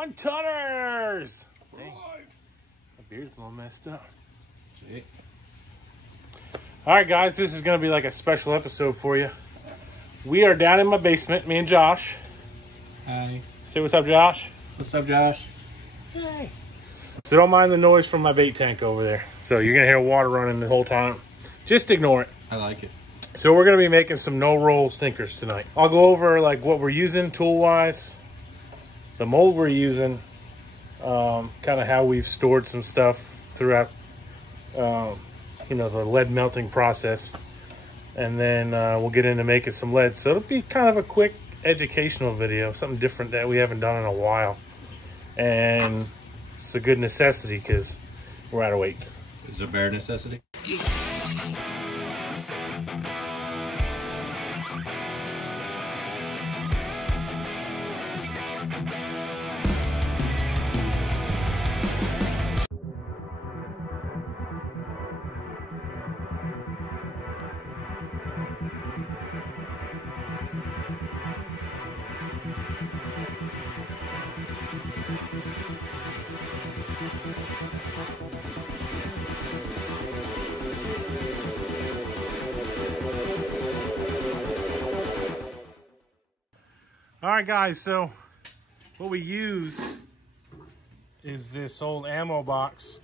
1-tonners! Dang, my beard's a little messed up. Gee. All right, guys, this is going to be like a special episode for you. We are down in my basement, me and Josh. Hi. Say what's up, Josh. What's up, Josh? Hey. So don't mind the noise from my bait tank over there. So you're going to hear water running the whole time. Just ignore it. I like it. So we're going to be making some no-roll sinkers tonight. I'll go over like what we're using tool-wise, the mold we're using, kind of how we've stored some stuff throughout, you know, the lead melting process. And then we'll get into making some lead. So it'll be kind of a quick educational video, something different that we haven't done in a while. And it's a good necessity because we're out of weights. Is it a bare necessity? All right, guys, so what we use is this old ammo box.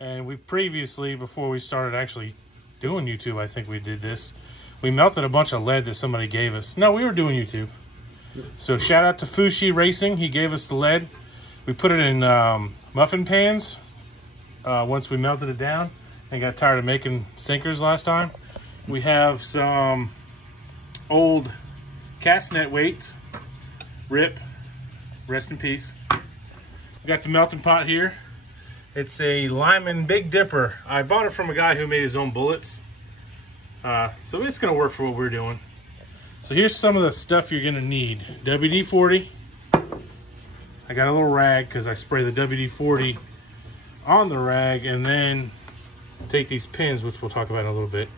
And we previously, before we started actually doing YouTube, I think we did this, we melted a bunch of lead that somebody gave us. No, we were doing YouTube. So shout out to Fushi Racing. He gave us the lead. We put it in muffin pans once we melted it down and got tired of making sinkers last time. We have some old cast net weights. Rip, rest in peace. We got the melting pot here. It's a Lyman Big Dipper. I bought it from a guy who made his own bullets. So it's gonna work for what we're doing. So here's some of the stuff you're gonna need. WD-40. I got a little rag because I spray the WD-40 on the rag and then take these pins, which we'll talk about in a little bit,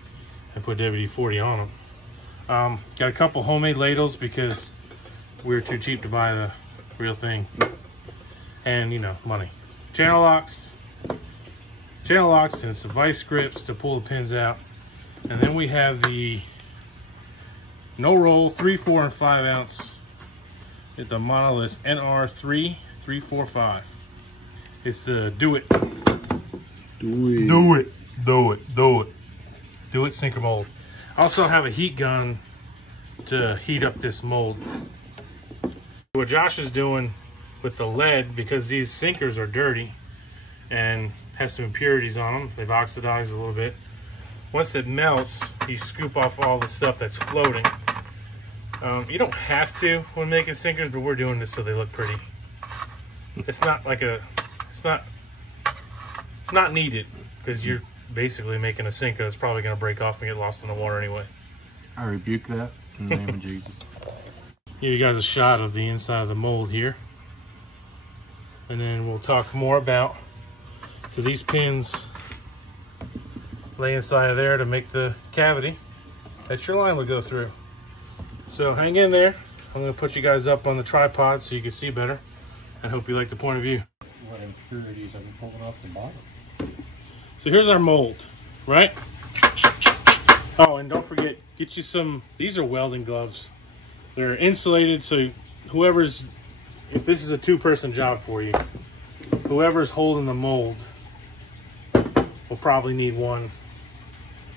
and put WD-40 on them. Got a couple homemade ladles because we were too cheap to buy the real thing. And, you know, money. Channel locks and some vice grips to pull the pins out. And then we have the no-roll 3, 4, and 5 ounce. It's the Monolith NR3 345. It's the Do It sinker mold. I also have a heat gun to heat up this mold. What Josh is doing with the lead, because these sinkers are dirty and has some impurities on them, they've oxidized a little bit. Once it melts, you scoop off all the stuff that's floating. You don't have to when making sinkers, but we're doing this so they look pretty. It's not like it's not needed because you're basically making a sinker that's probably going to break off and get lost in the water anyway. I rebuke that in the name of Jesus. Give you guys a shot of the inside of the mold here, and then we'll talk more about. So these pins lay inside of there to make the cavity that your line would go through. So hang in there. I'm going to put you guys up on the tripod so you can see better, and hope you like the point of view. What impurities are we pulling off the bottom? So here's our mold, right? Oh, and don't forget, get you some, these are welding gloves. They're insulated, so if this is a 2-person job for you, whoever's holding the mold will probably need one.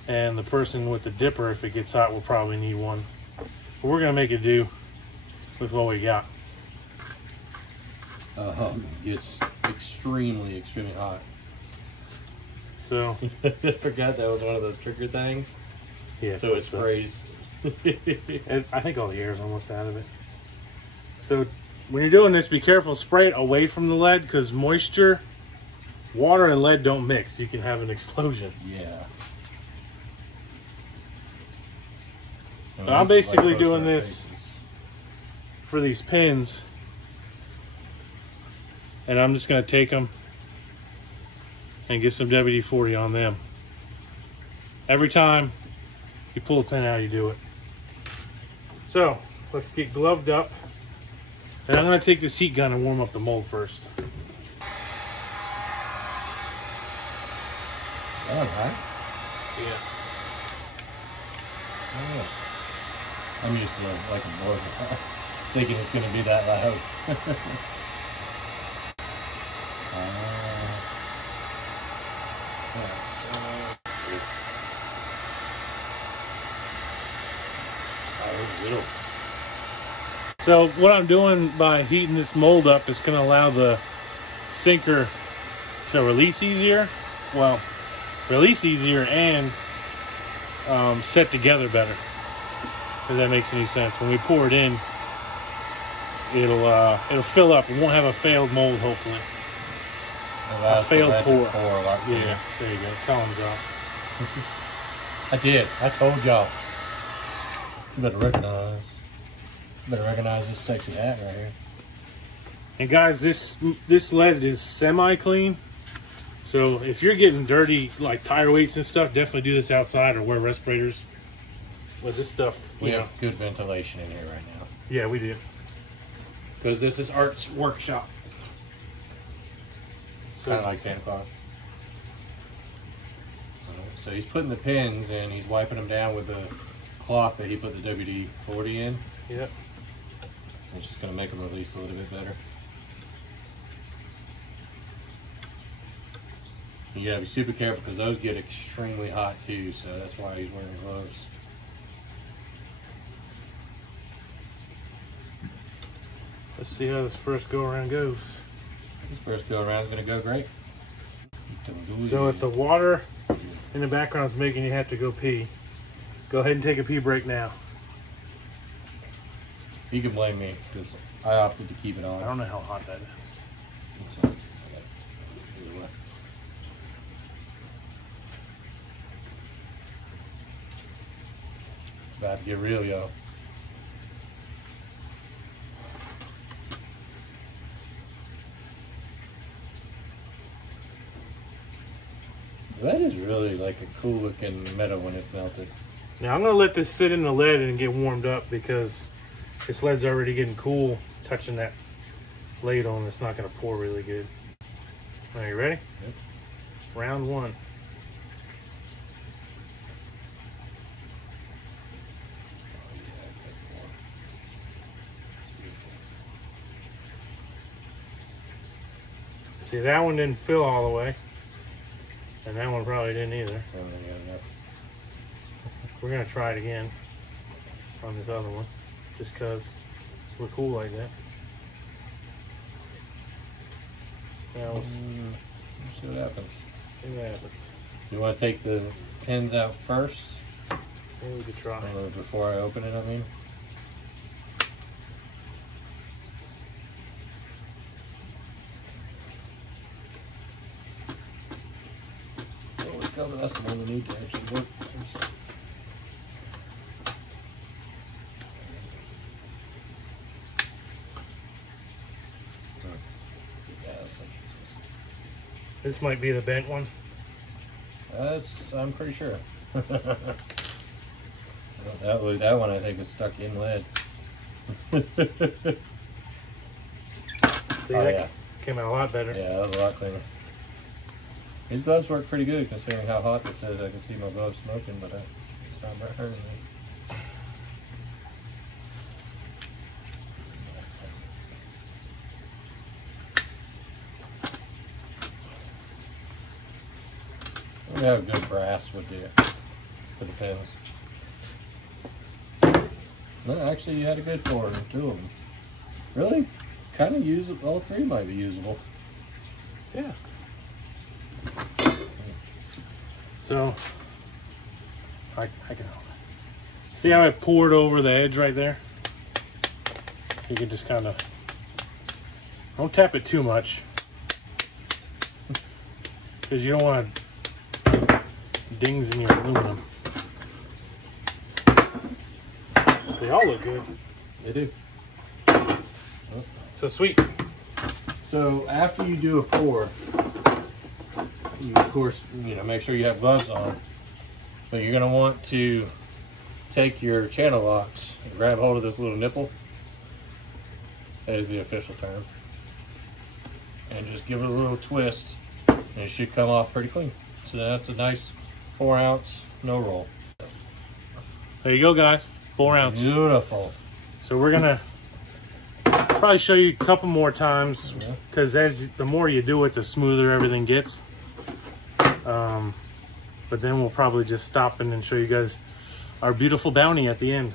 And the person with the dipper, if it gets hot, will probably need one. But we're gonna make it do with what we got. It's extremely hot. So I forgot that was one of those trigger things. yeah, So it sprays. And I think all the air is almost out of it. So when you're doing this, be careful. Spray it away from the lead because moisture, water, and lead don't mix. You can have an explosion. Yeah. But I'm basically doing this for these pins, and I'm just going to take them and get some WD-40 on them. Every time you pull a pin out, you do it. So let's get gloved up And I'm gonna take this heat gun and warm up the mold first. Oh, right? Yeah. Oh. I'm used to like a board thinking it's gonna be that loud. So what I'm doing by heating this mold up is going to allow the sinker to release easier. Well, release easier and set together better. If that makes any sense. When we pour it in, it'll fill up. We won't have a failed mold, hopefully. A failed pour. Yeah, there you go. Tell him, Josh. I did. I told y'all. You better recognize. This sexy hat right here. And guys, this lead is semi-clean. So if you're getting dirty, like tire weights and stuff, definitely do this outside or wear respirators. With this stuff, we have good ventilation in here right now. Yeah, we do. Because this is Art's workshop. Kind of like Santa Claus. So he's putting the pins and he's wiping them down with the cloth that he put the WD-40 in. Yep. It's just going to make them release a little bit better. You got to be super careful because those get extremely hot too, so that's why he's wearing gloves. Let's see how this first go around goes. This first go around is going to go great. So if the water in the background is making you have to go pee, go ahead and take a pee break now. You can blame me because I opted to keep it on. I don't know how hot that is. It's about to get real, y'all. That is really like a cool looking metal when it's melted. Now I'm going to let this sit in the lead and get warmed up because this lead's already getting cool. Touching that blade on, it's not going to pour really good. Are you ready? Yep. Round one. See, that one didn't fill all the way. And that one probably didn't either. We're going to try it again on this other one. Just because we're cool like that. Now let's see what happens. See what happens. You want to take the pins out first? Maybe we could try. Before I open it, I mean. That's the one we need to actually work. This might be the bent one. I'm pretty sure. that one I think is stuck in lead. See, that came out a lot better. Yeah, that was a lot cleaner. These gloves work pretty good considering how hot this is. I can see my gloves smoking, but it's not hurting me. We have good brass with for the pins. No, actually, you had a good pour in 2 of them. Really, kind of usable. All 3 might be usable. Yeah. So, I can see how I poured over the edge right there? You can just kind of, don't tap it too much. Because you don't want dings in your aluminum. They all look good. They do. So sweet. So after you do a pour, you of course, make sure you have gloves on, but you're gonna want to take your channel locks and grab hold of this little nipple That is the official term. And just give it a little twist, and it should come off pretty clean. So that's a nice 4 ounce, no roll. There you go, guys. 4 ounce. Beautiful. So we're gonna probably show you a couple more times, because the more you do it, the smoother everything gets. But then we'll probably just stop and then show you guys our beautiful bounty at the end.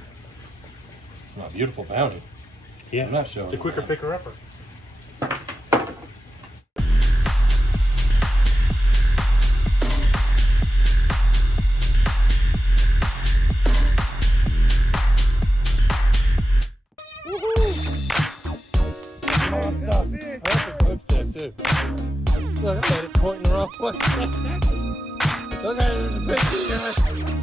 Not beautiful bounty. Yeah, I'm not showing the quicker picker upper. Look, I had it pointing the wrong way. Look at it, there's a picture, guys.